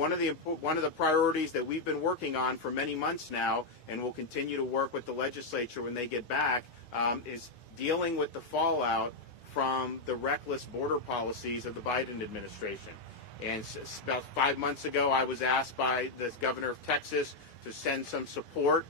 one of the priorities that we've been working on for many months now, and we'll continue to work with the legislature when they get back, is dealing with the fallout from the reckless border policies of the Biden administration. And about 5 months ago, I was asked by the governor of Texas to send some support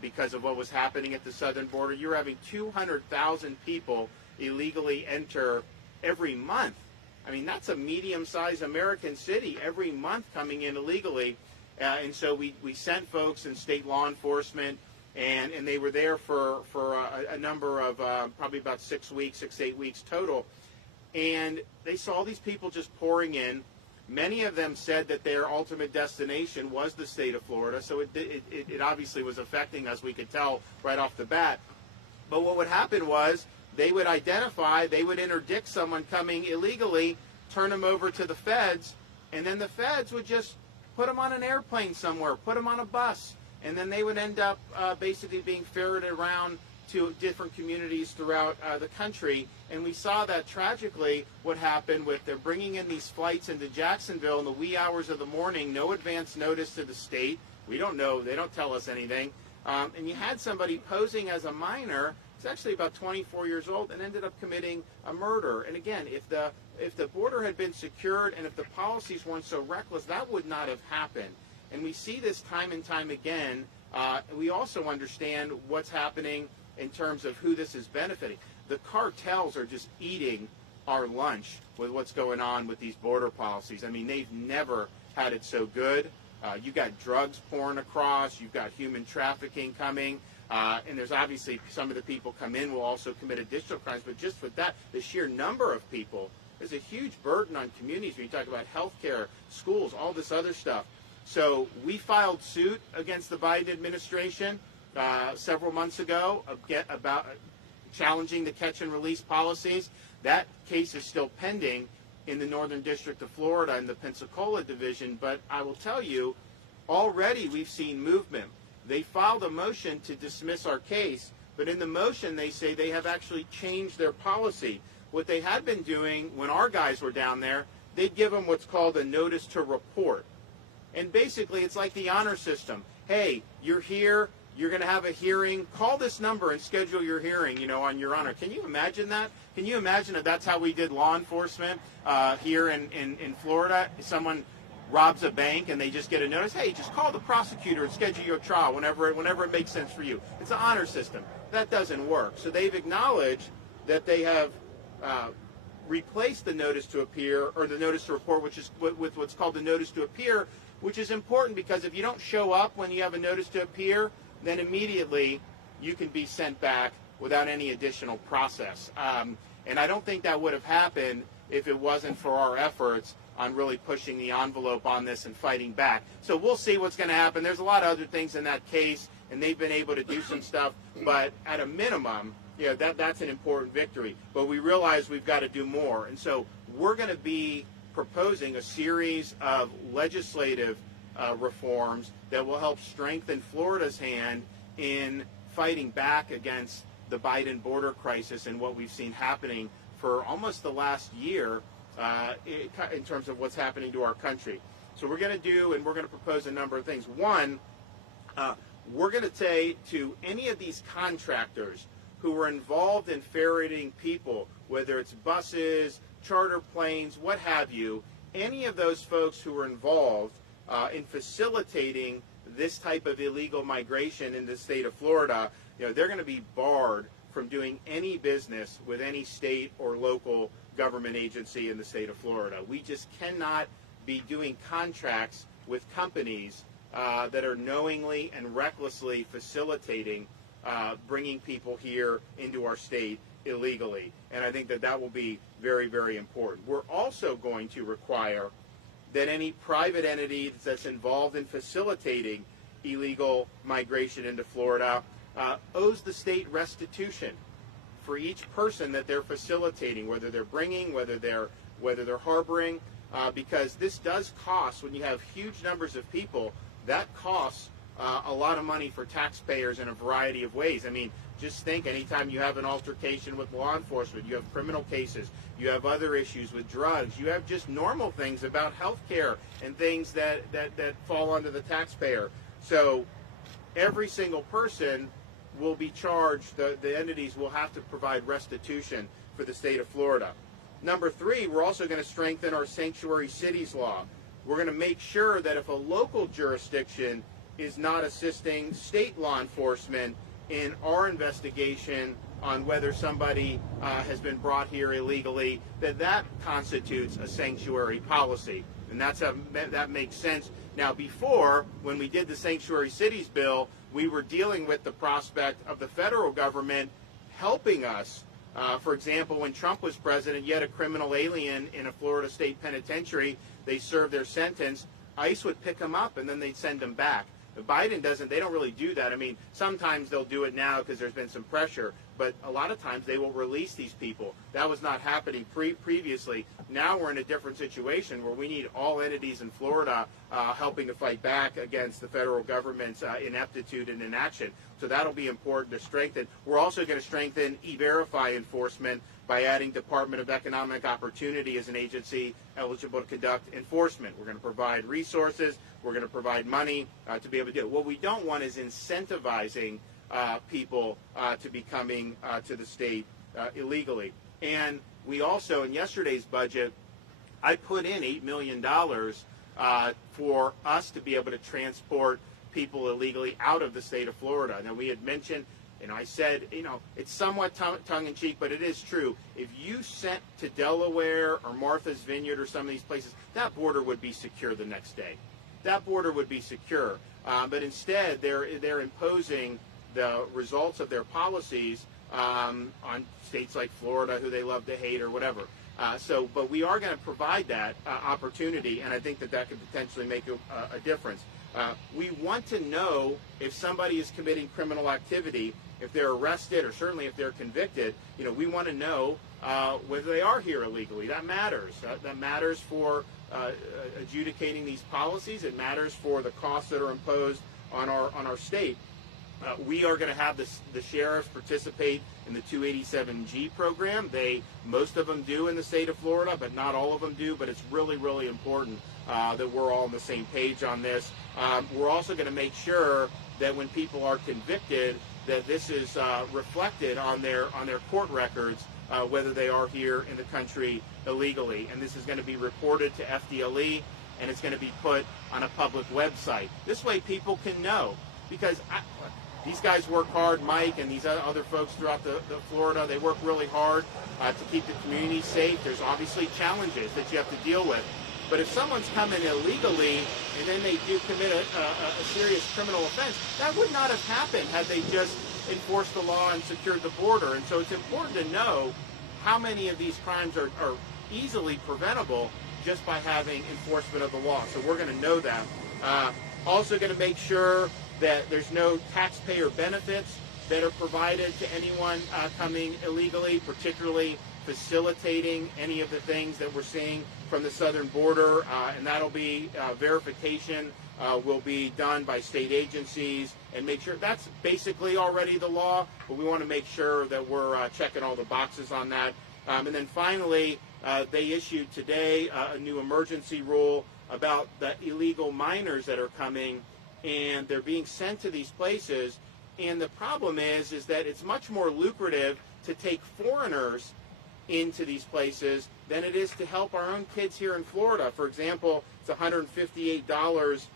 because of what was happening at the southern border. You're having 200,000 people illegally enter every month. I mean, that's a medium-sized American city every month coming in illegally. And so we sent folks in state law enforcement, and they were there for a number of probably about 6 weeks, 6 to 8 weeks total. And they saw these people just pouring in. Many of them said that their ultimate destination was the state of Florida, so it obviously was affecting us, we could tell right off the bat. But what would happen was they would identify, they would interdict someone coming illegally, turn them over to the feds, and then the feds would just put them on an airplane somewhere, put them on a bus, and then they would end up basically being ferreted around to different communities throughout the country. And we saw that tragically what happened with they're bringing in these flights into Jacksonville in the wee hours of the morning, no advance notice to the state. We don't know, they don't tell us anything. And you had somebody posing as a minor, he's actually about 24 years old, and ended up committing a murder. And again, if the border had been secured and if the policies weren't so reckless, that would not have happened. And we see this time and time again. We also understand what's happening in terms of who this is benefiting. The cartels are just eating our lunch with what's going on with these border policies. I mean, they've never had it so good. You've got drugs pouring across. You've got human trafficking coming. And there's obviously some of the people come in will also commit additional crimes. But just with that, the sheer number of people, there's a huge burden on communities when you talk about health care, schools, all this other stuff. So we filed suit against the Biden administration several months ago about challenging the catch and release policies. That case is still pending in the Northern District of Florida in the Pensacola division. But I will tell you, already we've seen movement. They filed a motion to dismiss our case, but in the motion they say they have actually changed their policy. What they had been doing when our guys were down there, they'd give them what's called a notice to report. And basically it's like the honor system. Hey, you're here, you're going to have a hearing, call this number and schedule your hearing, on your honor. Can you imagine that? Can you imagine that that's how we did law enforcement here in Florida? Someone robs a bank and they just get a notice, hey, just call the prosecutor and schedule your trial whenever it makes sense for you. It's an honor system. That doesn't work. So they've acknowledged that they have replaced the notice to appear, or the notice to report, which is with what's called the notice to appear, which is important because if you don't show up when you have a notice to appear, then immediately you can be sent back without any additional process. And I don't think that would have happened if it wasn't for our efforts on really pushing the envelope on this and fighting back. So we'll see what's going to happen. There's a lot of other things in that case, and they've been able to do some stuff. But at a minimum, that's an important victory. But we realize we've got to do more. And so we're going to be proposing a series of legislative reforms that will help strengthen Florida's hand in fighting back against the Biden border crisis and what we've seen happening for almost the last year in terms of what's happening to our country. So we're going to propose a number of things. One, we're going to say to any of these contractors who were involved in ferreting people, whether it's buses, charter planes, what have you, any of those folks who were involved in facilitating this type of illegal migration in the state of Florida, they're going to be barred from doing any business with any state or local government agency in the state of Florida. We just cannot be doing contracts with companies that are knowingly and recklessly facilitating bringing people here into our state illegally. And I think that will be very, very important. We're also going to require that any private entity that's involved in facilitating illegal migration into Florida owes the state restitution for each person that they're facilitating, whether they're bringing, whether they're harboring, because this does cost. When you have huge numbers of people, that costs a lot of money for taxpayers in a variety of ways. I mean, just think, anytime you have an altercation with law enforcement, you have criminal cases, you have other issues with drugs, you have just normal things about health care and things that fall under the taxpayer. So every single person will be charged, the entities will have to provide restitution for the state of Florida. Number three, we're also going to strengthen our sanctuary cities law. We're going to make sure that if a local jurisdiction is not assisting state law enforcement in our investigation on whether somebody has been brought here illegally, that constitutes a sanctuary policy. And that makes sense. Now, before, when we did the Sanctuary Cities bill, we were dealing with the prospect of the federal government helping us. For example, when Trump was president, you had a criminal alien in a Florida state penitentiary. They served their sentence. ICE would pick them up, and then they'd send them back. Biden doesn't. They don't really do that. I mean, sometimes they'll do it now because there's been some pressure, but a lot of times they will release these people. That was not happening previously. Now we're in a different situation where we need all entities in Florida helping to fight back against the federal government's ineptitude and inaction. So that'll be important to strengthen. We're also going to strengthen E-Verify enforcement by adding Department of Economic Opportunity as an agency eligible to conduct enforcement. We're going to provide resources. We're going to provide money to be able to do it. What we don't want is incentivizing people to be coming to the state illegally. And we also, in yesterday's budget, I put in $8 million for us to be able to transport people illegally out of the state of Florida. Now, we had mentioned, I said, it's somewhat tongue-in-cheek, but it is true. If you sent to Delaware or Martha's Vineyard or some of these places, that border would be secure the next day. That border would be secure. But instead, they're imposing the results of their policies on states like Florida, who they love to hate or whatever. But we are going to provide that opportunity, and I think that could potentially make a difference. We want to know if somebody is committing criminal activity, if they're arrested, or certainly if they're convicted. We want to know whether they are here illegally. That matters. That matters for adjudicating these policies. It matters for the costs that are imposed on our state. We are going to have the sheriffs participate in the 287G program. Most of them do in the state of Florida, but not all of them do. But it's really, really important that we're all on the same page on this. We're also going to make sure that when people are convicted, that this is reflected on their court records, whether they are here in the country illegally. And this is going to be reported to FDLE, and it's going to be put on a public website. This way people can know, because these guys work hard, Mike and these other folks throughout the Florida, they work really hard to keep the community safe. There's obviously challenges that you have to deal with. But if someone's coming illegally and then they do commit a serious criminal offense, that would not have happened had they just enforced the law and secured the border. And so it's important to know how many of these crimes are easily preventable just by having enforcement of the law. So we're going to know that. Also going to make sure that there's no taxpayer benefits that are provided to anyone coming illegally, particularly facilitating any of the things that we're seeing from the southern border, and that'll be verification will be done by state agencies, and make sure that's basically already the law, but we want to make sure that we're checking all the boxes on that. And then finally, they issued today a new emergency rule about the illegal minors that are coming, and they're being sent to these places. And the problem is that it's much more lucrative to take foreigners into these places than it is to help our own kids here in Florida. For example, it's $158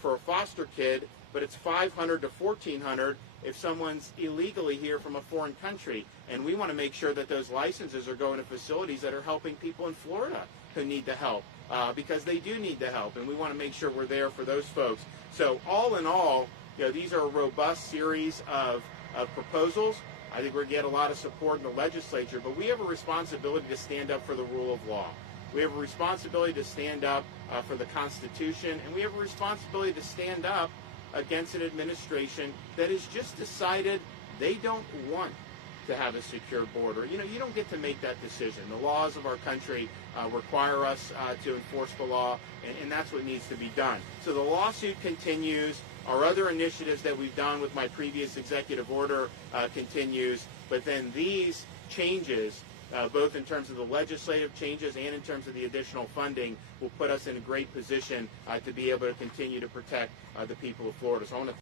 for a foster kid, but it's $500 to $1,400 if someone's illegally here from a foreign country. And we want to make sure that those licenses are going to facilities that are helping people in Florida who need the help, because they do need the help, and we want to make sure we're there for those folks. So all in all, these are a robust series of proposals. I think we're going to get a lot of support in the legislature, but we have a responsibility to stand up for the rule of law. We have a responsibility to stand up for the Constitution, and we have a responsibility to stand up against an administration that has just decided they don't want to have a secure border. You don't get to make that decision. The laws of our country require us to enforce the law, and that's what needs to be done. So the lawsuit continues. Our other initiatives that we've done with my previous executive order continues, but then these changes, both in terms of the legislative changes and in terms of the additional funding, will put us in a great position to be able to continue to protect the people of Florida. So I want to